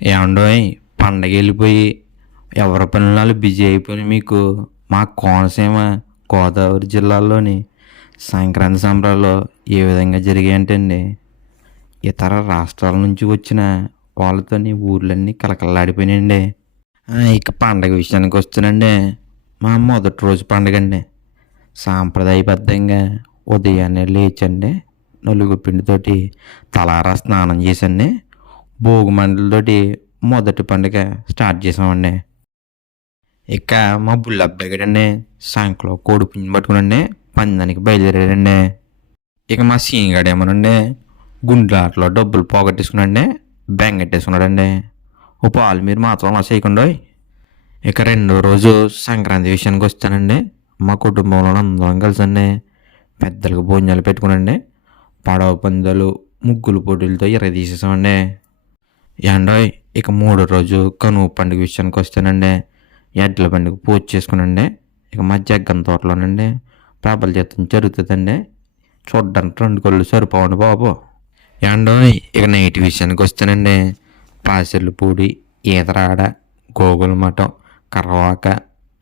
ఏమండోయ్, పండగ వెళ్ళిపోయి ఎవరి పనులలో బిజీ అయిపోయి మీకు మా కోనసీమ గోదావరి జిల్లాలోని సంక్రాంతి సంబరాలు ఏ విధంగా జరిగాయంటండి. ఇతర రాష్ట్రాల నుంచి వచ్చిన వాళ్ళతోని ఊర్లన్నీ కలకల్లాడిపోయినాయండి. ఇక పండగ విషయానికి వస్తేనండి, మా మొదటి రోజు పండగ అండి. సాంప్రదాయబద్ధంగా ఉదయాన్నే లేచండి, నలుగు పిండితోటి తలారా స్నానం చేసండి, భోగి మంటలతోటి మొదటి పండుగ స్టార్ట్ చేసామండి. ఇక మా బుల్లబ్బాయి గడండి సంకలో కోడి పుంజు పట్టుకునండి పందానికి బయలుదేరాడండి. ఇక మా సీనిగాడేమోనండి గుండ్లాట్లో డబ్బులు పోగొట్టేసుకున్నాడండి, బెంగెట్టేసుకున్నాడండి. ఓ పాలు మీరు మాత్రం అలా చేయకుండా. ఇక రెండో రోజు సంక్రాంతి విషయానికి వస్తానండి. మా కుటుంబంలో అందరం కలిసండి పెద్దలకు భోజనాలు పెట్టుకునండి, పడవ పందాలు ముగ్గులు పోటీలతో తీసేసామండి. ఏండోయ్, ఇక మూడో రోజు కనుమ పండుగ విషయానికి వస్తానండి. ఎడ్ల పండుగ పూజ చేసుకునండి. ఇక మా జగ్గం తోటలోనండి ప్రభల జీతం జరుగుతుందండి. చూడ్డానికి రెండు కళ్ళు సరిపోవండి బాబు. ఏండోయ్, ఇక నైట్ విషయానికి వస్తానండి. పాసెళ్ళు పూడి, ఈతరాడ, గోగుల మఠం, కర్రవాక,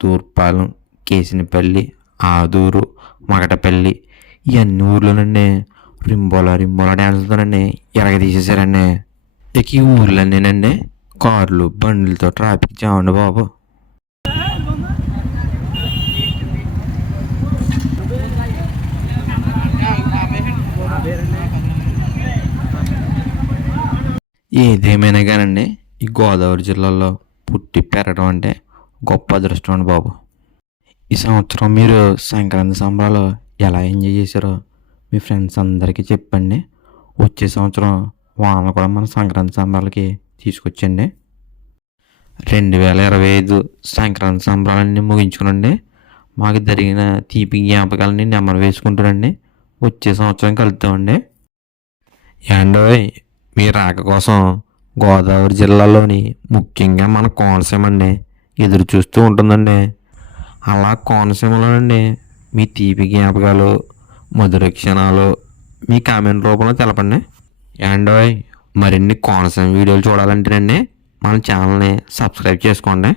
తూర్పాలెం, కేసినపల్లి, ఆదూరు, మగటపల్లి ఇవన్నీ ఊర్లోనండి రింబోలా డ్యాన్సులతోనండి తీసేసారండి. ఇక ఈ ఊర్లన్నీనండి కార్లు బండ్లతో ట్రాఫిక్ జామండి బాబు. ఏదేమైనా కానండి ఈ గోదావరి జిల్లాలో పుట్టి పెరగడం అంటే గొప్ప అదృష్టం అండి బాబు. ఈ సంవత్సరం మీరు సంక్రాంతి సంబరాలు ఎలా ఎంజాయ్ చేశారో మీ ఫ్రెండ్స్ అందరికీ చెప్పండి. వచ్చే సంవత్సరం వానలు కూడా మన సంక్రాంతి సంబరాలకి తీసుకొచ్చండి. 2025 సంక్రాంతి సంబరాలన్నీ ముగించుకునండి. మాకు జరిగిన తీపి జ్ఞాపకాలని నెమరు వేసుకుంటానండి. వచ్చే సంవత్సరం కలుద్దామండి. ఏండోయ్, మీ రాక కోసం గోదావరి జిల్లాలోని ముఖ్యంగా మన కోనసీమ అండి ఎదురు చూస్తూ ఉంటుందండి. అలా కోనసీమలోనండి మీ తీపి జ్ఞాపకాలు, మధుర క్షణాలు మీ కామెంట్ రూపంలో తెలపండి. ఏండోయ్, మరిన్ని కోనసీమ వీడియోలు చూడాలంటేనండి మన ఛానల్ని సబ్స్క్రైబ్ చేసుకోండి.